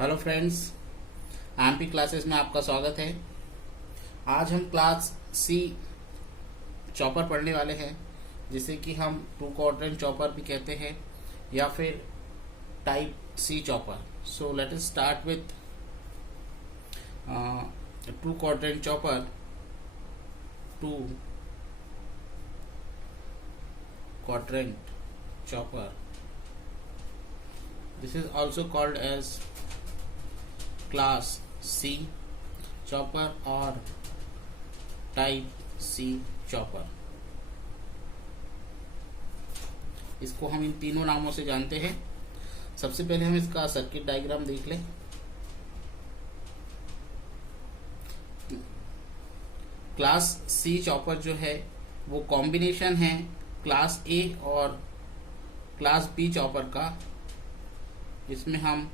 Hello friends, RP classes में आपका स्वागत है। आज हम क्लास सी चॉपर पढ़ने वाले हैं, जिसे कि हम टू क्वाड्रेंट चॉपर भी कहते हैं या फिर type C chopper. So let us start with two quadrant chopper. Two quadrant chopper, this is also called as class C chopper or type C chopper। इसको हम इन तीनों नामों से जानते हैं। सबसे पहले हम इसका सर्किट डायग्राम देख लें। क्लास सी चॉपर जो है वो कॉम्बिनेशन है क्लास ए और क्लास बी चॉपर का। इसमें हम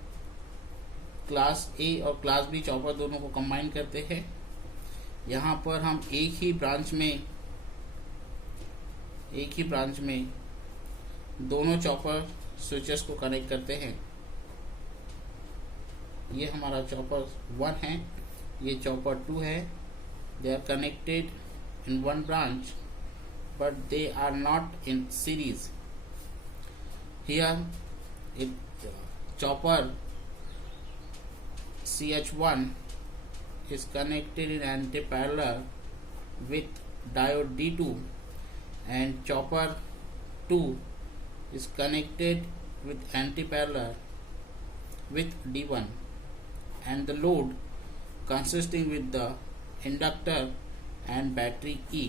क्लास ए और क्लास बी चॉपर दोनों को कंबाइन करते हैं। यहाँ पर हम एक ही ब्रांच में दोनों चॉपर स्विचेस को कनेक्ट करते हैं। ये हमारा चॉपर 1 है, ये चॉपर 2 है। They are connected in one branch but they are not in series. Here chopper CH1 is connected in anti-parallel with diode D2 and chopper 2 is connected with anti-parallel with D1 and the load consisting with the inductor and battery E।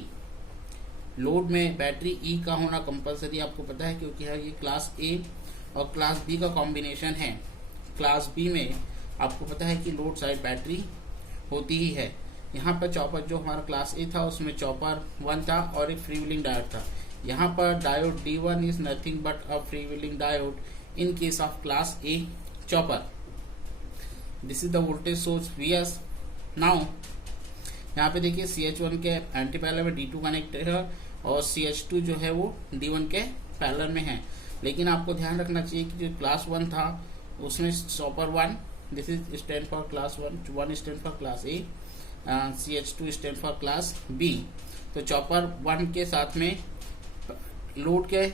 Load में battery E का होना compulsory आपको पता है, क्योंकि ये class A और class B का कॉम्बिनेशन है। क्लास बी में आपको पता है कि लोड साइड बैटरी होती ही है। यहाँ पर चॉपर जो हमारा क्लास ए था उसमें चॉपर 1 था और एक फ्री व्हीलिंग डायोड था। यहाँ पर diode D1 is nothing but a free wheeling diode in case of class A chopper. This is the voltage source Vs। Now यहाँ पे देखिए CH1 के एंटी पैरेलल में D2 कनेक्टेड है और CH2 जो है वो D1 के पैरेलल में है। लेकिन आपको ध्यान रखना चाहिए कि जो क्लास 1 था उसमें chopper 1, this is stand for class 1 stand for class A, CH2 stand for class B. तो चॉपर 1 के साथ में लोड के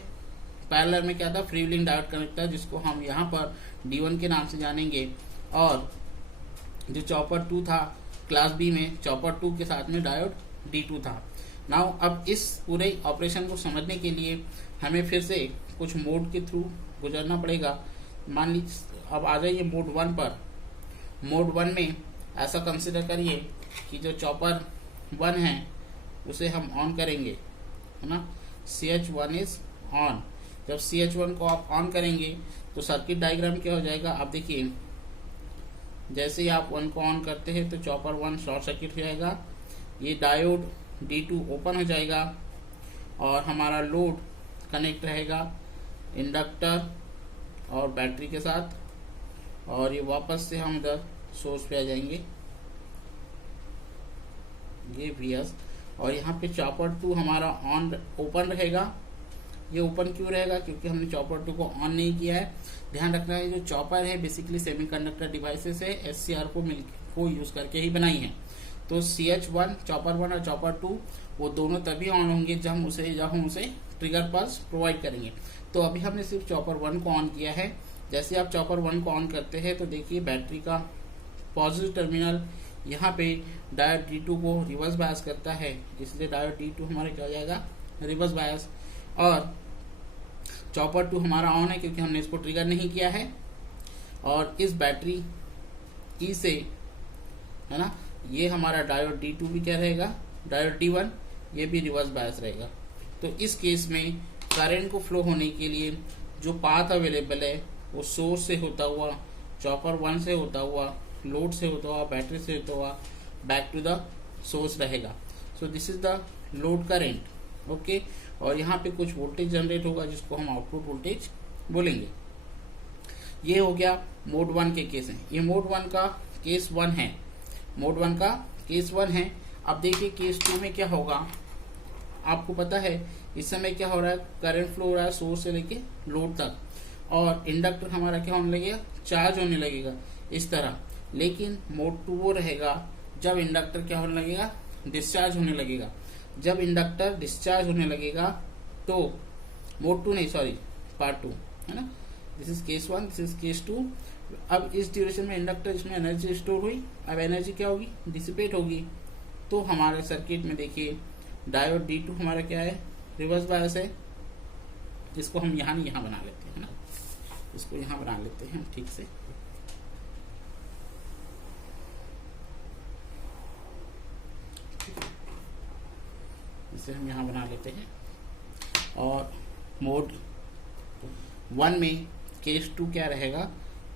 पैरेलल में क्या था, फ्री व्हीलिंग डायोड कनेक्ट था, जिसको हम यहाँ पर D1 के नाम से जानेंगे। और जो चॉपर 2 था क्लास बी में, चॉपर 2 के साथ में डायोड D2 था। नाउ अब इस पूरे ऑपरेशन को समझने के लिए हमें फिर से कुछ मोड के थ्रू गुजरना पड़ेगा। मान लीजिए अब आ जाइए मोड 1 पर। मोड 1 में ऐसा कंसिडर करिए कि जो चॉपर 1 है उसे हम ऑन करेंगे, है ना। CH1 is on. जब CH1 को आप ऑन करेंगे तो सर्किट डायग्राम क्या हो जाएगा, आप देखिए। जैसे ही आप 1 को ऑन करते हैं तो चॉपर 1 शॉर्ट सर्किट हो जाएगा, ये डायोड D2 ओपन हो जाएगा और हमारा लोड कनेक्ट रहेगा इंडक्टर और बैटरी के साथ। और ये वापस से हम इधर सोर्स पे आ जाएंगे, ये Vs। और यहाँ पे चॉपर 2 हमारा ऑन ओपन रहेगा। ये ओपन क्यों रहेगा, क्योंकि हमने चॉपर 2 को ऑन नहीं किया है। ध्यान रखना है जो चॉपर है बेसिकली सेमीकंडक्टर डिवाइसेस है, SCR को यूज करके ही बनाई है। तो CH1 चॉपर 1 और चॉपर 2 वो दोनों तभी ऑन होंगे जब हम उसे ट्रिगर पल्स प्रोवाइड करेंगे। तो अभी हमने सिर्फ चॉपर 1 को ऑन किया है। जैसे आप चॉपर 1 को ऑन करते हैं तो देखिए बैटरी का पॉजिटिव टर्मिनल यहाँ पे डायोड D2 को रिवर्स बायस करता है, इसलिए डायोड D2 हमारे क्या हो जाएगा, रिवर्स बायस। और चॉपर 2 हमारा ऑन है क्योंकि हमने इसको ट्रिगर नहीं किया है। और इस बैटरी E से, है ना, ये हमारा डायोड D2 भी क्या रहेगा, डायोड D1 ये भी रिवर्स बायस रहेगा। तो इस केस में करंट को फ्लो होने के लिए जो पाथ अवेलेबल है वो सोर्स से होता हुआ, चॉपर 1 से होता हुआ, लोड से होता हुआ, बैटरी से होता हुआ बैक टू द सोर्स रहेगा। So this is the load current. Okay. और यहाँ पे कुछ वोल्टेज जनरेट होगा जिसको हम आउटपुट वोल्टेज बोलेंगे। ये हो गया मोड 1 के केस है। ये मोड 1 का केस 1 है। मोड 1 का केस 1 है। अब देखिए केस 2 में क्या होगा, आपको पता है इस समय क्या हो रहा है, करंट फ्लो हो रहा है सोर्स से लेके लोड तक, और इंडक्टर हमारा क्या होने लगेगा, चार्ज होने लगेगा। इस तरह। लेकिन मोड 2 वो रहेगा जब इंडक्टर क्या होने लगेगा, डिस्चार्ज होने लगेगा। जब इंडक्टर डिस्चार्ज होने लगेगा तो मोड 2 नहीं, सॉरी, पार्ट 2 है ना। This is case 1, this is case 2। अब इस ड्यूरेशन में इंडक्टर इसमें एनर्जी स्टोर हुई, अब एनर्जी क्या होगी, डिसिपेट होगी। तो हमारे सर्किट में देखिए डायोड D2 हमारा क्या है, रिवर्स बायस है। इसको हम यहाँ नहीं, यहाँ बना लेते हैं ना, इसको यहाँ बना लेते हैं ठीक से। इसे हम यहाँ बना लेते हैं। और मोड 1 में केस 2 क्या रहेगा,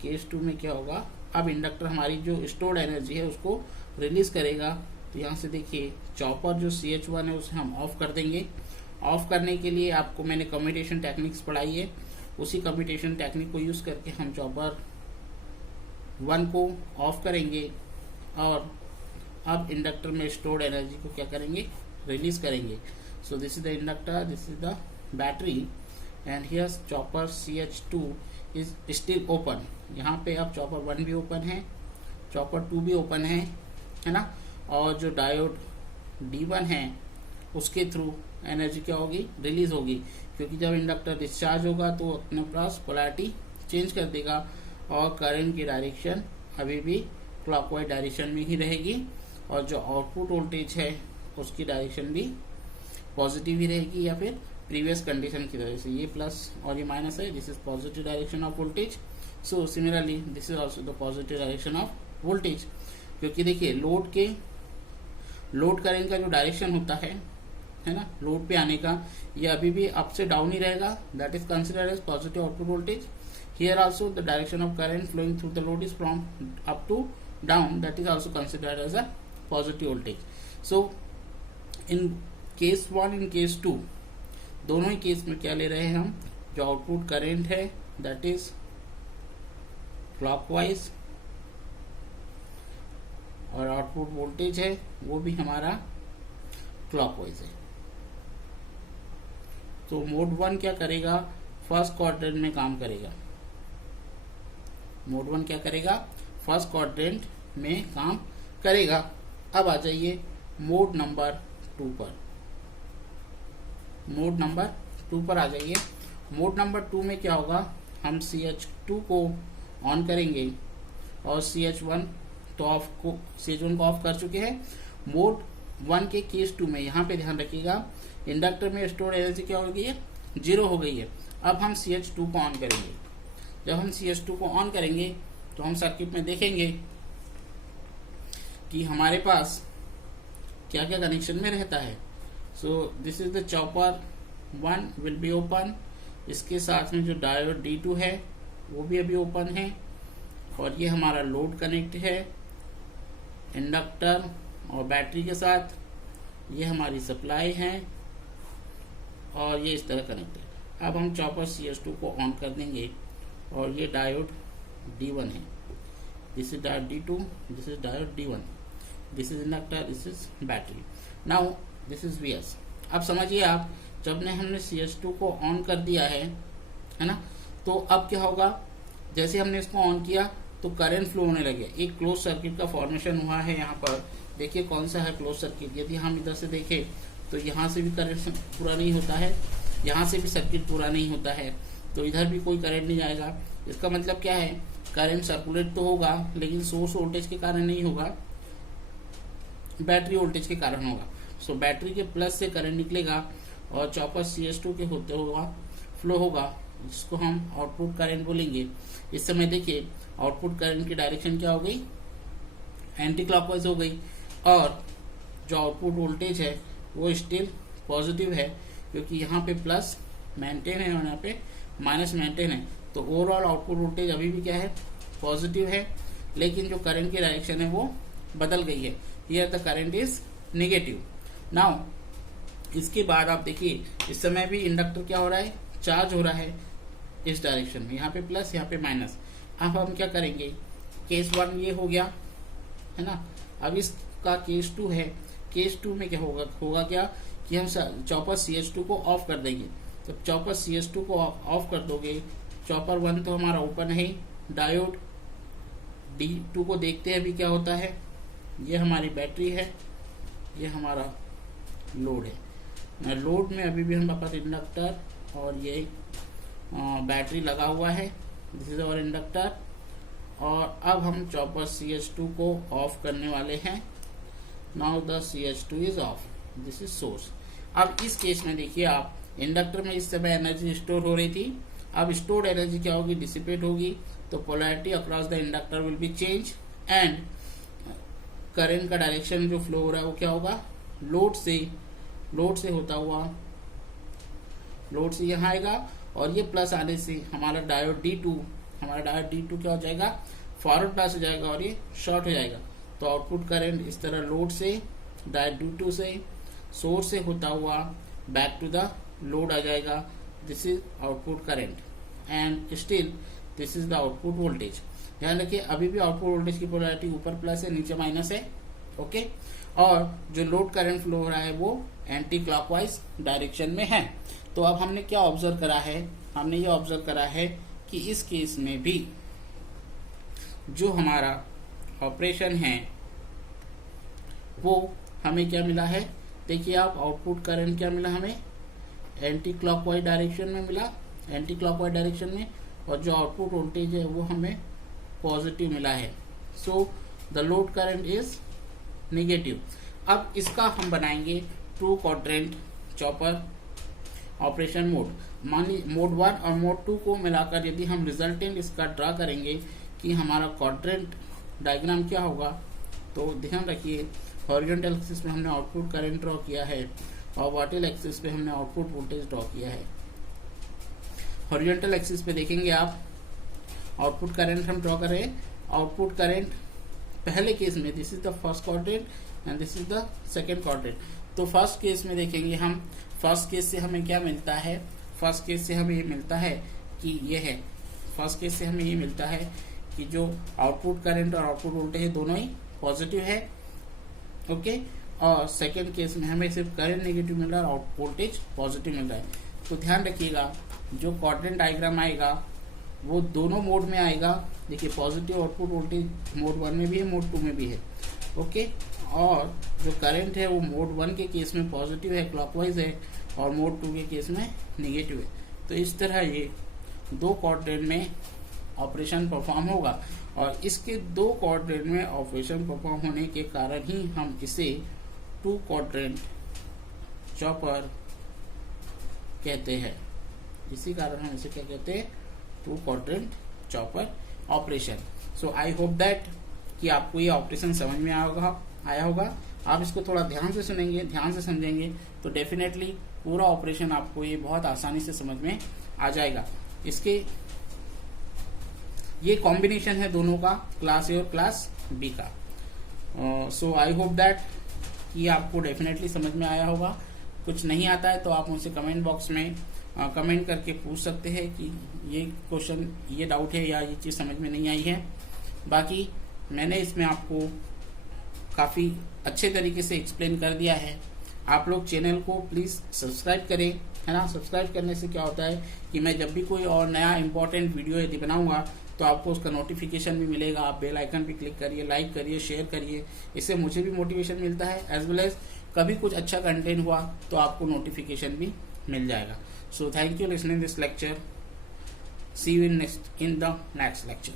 केस 2 में क्या होगा, अब इंडक्टर हमारी जो स्टोर्ड एनर्जी है उसको रिलीज करेगा। तो यहाँ से देखिए चॉपर जो CH1 है उसे हम ऑफ कर देंगे। ऑफ करने के लिए आपको मैंने कम्यूटेशन टेक्निक्स पढ़ाई है, उसी कम्यूटेशन टेक्निक को यूज करके हम चॉपर 1 को ऑफ करेंगे और अब इंडक्टर में स्टोर्ड एनर्जी को क्या करेंगे, रिलीज करेंगे। So this is the inductor, this is the battery and here chopper CH2 is still open. यहाँ पे अब चॉपर 1 भी ओपन है, चॉपर 2 भी ओपन है ना। और जो डायोड D1 है उसके थ्रू एनर्जी क्या होगी, रिलीज होगी, क्योंकि जब इंडक्टर डिस्चार्ज होगा तो अपने पास पोलैरिटी चेंज कर देगा और करंट की डायरेक्शन अभी भी क्लॉकवाइज डायरेक्शन में ही रहेगी और जो आउटपुट वोल्टेज है उसकी डायरेक्शन भी पॉजिटिव ही रहेगी या फिर प्रीवियस कंडीशन की तरह से। ये प्लस और ये माइनस है, this is positive direction of voltage. So similarly this is also the positive direction of voltage, क्योंकि देखिए लोड करंट का जो डायरेक्शन होता है ना, लोड पे आने का, ये अभी भी अप से डाउन ही रहेगा, that is considered as positive output voltage. Here also the direction of current flowing through the load is from up to down, that is also considered as a positive voltage. So in case 1 in case 2 दोनों ही case में क्या ले रहे हैं हम, जो output current है that is clockwise और आउटपुट वोल्टेज है वो भी हमारा क्लॉकवाइज है। तो मोड 1 क्या करेगा, फर्स्ट क्वाड्रेंट में काम करेगा। मोड 1 क्या करेगा, फर्स्ट क्वाड्रेंट में काम करेगा। अब आ जाइए मोड नंबर 2 पर। मोड नंबर 2 पर आ जाइए। मोड नंबर 2 में क्या होगा, हम CH2 को ऑन करेंगे और CH1 को ऑफ कर चुके हैं। मोड 1 के केस 2 में यहाँ पे ध्यान रखिएगा इंडक्टर में स्टोर एनर्जी क्या हो गई है, 0 हो गई है। अब हम CH2 को ऑन करेंगे। जब हम CH2 को ऑन करेंगे तो हम सर्किट में देखेंगे कि हमारे पास क्या क्या कनेक्शन में रहता है। So this is the chopper 1 will be open. इसके साथ में जो डायोड D2 है वो भी अभी ओपन है और ये हमारा लोड कनेक्ट है इंडक्टर और बैटरी के साथ। ये हमारी सप्लाई है और ये इस तरह कनेक्ट है। अब हम चॉपर CH2 को ऑन कर देंगे और ये डायोड D1 है, this is diode D2, this is diode D1, this is inductor, this is battery. Now this is Vs। अब समझिए आप, जब ने हमने CH2 को ऑन कर दिया है ना, तो अब क्या होगा, जैसे हमने इसको ऑन किया तो करंट फ्लो होने लगे। एक क्लोज सर्किट का फॉर्मेशन हुआ है। यहाँ पर देखिए कौन सा है क्लोज सर्किट। यदि हम इधर से देखें तो यहाँ से भी करंट पूरा नहीं होता है, यहाँ से भी सर्किट पूरा नहीं होता है, तो इधर भी कोई करंट नहीं जाएगा। इसका मतलब क्या है, करंट सर्कुलेट तो होगा लेकिन सोर्स वोल्टेज के कारण नहीं होगा, बैटरी वोल्टेज के कारण होगा। सो बैटरी के प्लस से करंट निकलेगा और चॉपर CH2 के होते हुआ फ्लो होगा, जिसको हम आउटपुट करंट बोलेंगे। इस समय देखिए आउटपुट करंट की डायरेक्शन क्या हो गई, एंटी क्लॉकवाइज हो गई और जो आउटपुट वोल्टेज है वो स्टिल पॉजिटिव है, क्योंकि यहाँ पे प्लस मेंटेन है और यहाँ पे माइनस मेंटेन है। तो ओवरऑल आउटपुट वोल्टेज अभी भी क्या है, पॉजिटिव है, लेकिन जो करंट की डायरेक्शन है वो बदल गई है। Here the current is negative. Now इसके बाद आप देखिए इस समय भी इंडक्टर क्या हो रहा है, चार्ज हो रहा है इस डायरेक्शन में, यहाँ पे प्लस यहाँ पे माइनस। अब हम क्या करेंगे, केस 1 ये हो गया है ना। अब इसका केस 2 है। केस 2 में क्या होगा क्या कि हम चॉपर CH2 को ऑफ कर देंगे। तो चॉपर CH2 को ऑफ कर दोगे, चॉपर 1 तो हमारा ओपन है, डायोड D2 को देखते हैं अभी क्या होता है। ये हमारी बैटरी है, ये हमारा लोड है। लोड में अभी भी हमारे पास इंडक्टर और ये बैटरी लगा हुआ है। This is our inductor. और अब हम चॉपर CH2 को ऑफ करने वाले हैं। Now the CH2 is of, this is source. अब इस केस में देखिए आप, इंडक्टर में इस समय एनर्जी स्टोर हो रही थी, अब स्टोर्ड एनर्जी क्या होगी, डिसिपेट होगी। तो polarity across the inductor will be change and current का डायरेक्शन जो फ्लो हो रहा है वो क्या होगा, लोड से होता हुआ लोड से यहाँ आएगा। और ये प्लस आने से हमारा डायोड D2 क्या हो जाएगा, फॉरवर्ड पास हो जाएगा और ये शॉर्ट हो जाएगा। तो आउटपुट करंट इस तरह लोड से, डायोड D2 से, सोर्स से होता हुआ बैक टू द लोड आ जाएगा। This is output current and still this is the output voltage. ध्यान रखिए अभी भी आउटपुट वोल्टेज की पोलैरिटी ऊपर प्लस है, नीचे माइनस है। ओके, और जो लोड करंट फ्लो हो रहा है वो एंटी क्लॉकवाइज डायरेक्शन में है। तो अब हमने क्या ऑब्जर्व करा है, हमने ये ऑब्जर्व करा है कि इस केस में भी जो हमारा ऑपरेशन है वो हमें क्या मिला है, देखिए आप, आउटपुट करंट क्या मिला हमें, एंटी क्लॉकवाइज डायरेक्शन में मिला, एंटी क्लॉकवाइज डायरेक्शन में। और जो आउटपुट वोल्टेज है वो हमें पॉजिटिव मिला है। So the load current is negative. अब इसका हम बनाएंगे two quadrant chopper operation mode. मान लीजिए मोड 1 और मोड 2 को मिलाकर यदि हम रिजल्टेंट इसका ड्रा करेंगे कि हमारा क्वाड्रेंट डायग्राम क्या होगा, तो ध्यान रखिए हॉरिजॉन्टल एक्सिस पे हमने आउटपुट करंट ड्रॉ किया है और वर्टिकल एक्सिस पे हमने आउटपुट वोल्टेज ड्रॉ किया है। हॉरिजॉन्टल एक्सिस पे देखेंगे आप, आउटपुट करंट हम ड्रॉ कर रहे हैं। आउटपुट करंट पहले केस में this is the first quadrant and this is the second quadrant. तो फर्स्ट केस में देखेंगे हम, फर्स्ट केस से हमें क्या मिलता है, फर्स्ट केस से हमें ये मिलता है कि ये है, फर्स्ट केस से हमें ये मिलता है कि जो आउटपुट करंट और आउटपुट वोल्टेज दोनों ही पॉजिटिव है। ओके, और सेकेंड केस में हमें सिर्फ करंट नेगेटिव मिल रहा है और आउटपुट वोल्टेज पॉजिटिव मिल रहा है। तो ध्यान रखिएगा जो क्वाड्रेंट डायग्राम आएगा वो दोनों मोड में आएगा। देखिए पॉजिटिव आउटपुट वोल्टेज मोड 1 में भी है, मोड 2 में भी है। ओके, और जो करंट है वो मोड 1 के केस में पॉजिटिव है, क्लॉकवाइज है, और मोड 2 के केस में नेगेटिव है। तो इस तरह ये दो क्वाड्रेंट में ऑपरेशन परफॉर्म होगा और इसके दो क्वाड्रेंट में ऑपरेशन परफॉर्म होने के कारण ही हम इसे टू क्वाड्रेंट चॉपर कहते हैं। इसी कारण हम इसे क्या कहते हैं, two quadrant chopper operation. So I hope that कि आपको ये ऑपरेशन समझ में आया होगा। आप इसको थोड़ा ध्यान से सुनेंगे, ध्यान से समझेंगे तो डेफिनेटली पूरा ऑपरेशन आपको ये बहुत आसानी से समझ में आ जाएगा। इसके ये कॉम्बिनेशन है दोनों का, क्लास ए और क्लास बी का। सो आई होप दैट कि आपको डेफिनेटली समझ में आया होगा। कुछ नहीं आता है तो आप मुझसे कमेंट बॉक्स में कमेंट करके पूछ सकते हैं कि ये क्वेश्चन, ये डाउट है या ये चीज़ समझ में नहीं आई है। बाकी मैंने इसमें आपको काफ़ी अच्छे तरीके से एक्सप्लेन कर दिया है। आप लोग चैनल को प्लीज़ सब्सक्राइब करें, है ना। सब्सक्राइब करने से क्या होता है कि मैं जब भी कोई और नया इंपॉर्टेंट वीडियो यदि बनाऊंगा तो आपको उसका नोटिफिकेशन भी मिलेगा। आप बेल आइकन पे क्लिक करिए, लाइक करिए, शेयर करिए, इससे मुझे भी मोटिवेशन मिलता है, एज वेल एज कभी कुछ अच्छा कंटेंट हुआ तो आपको नोटिफिकेशन भी मिल जाएगा। So thank you listening this lecture. See you in the next lecture.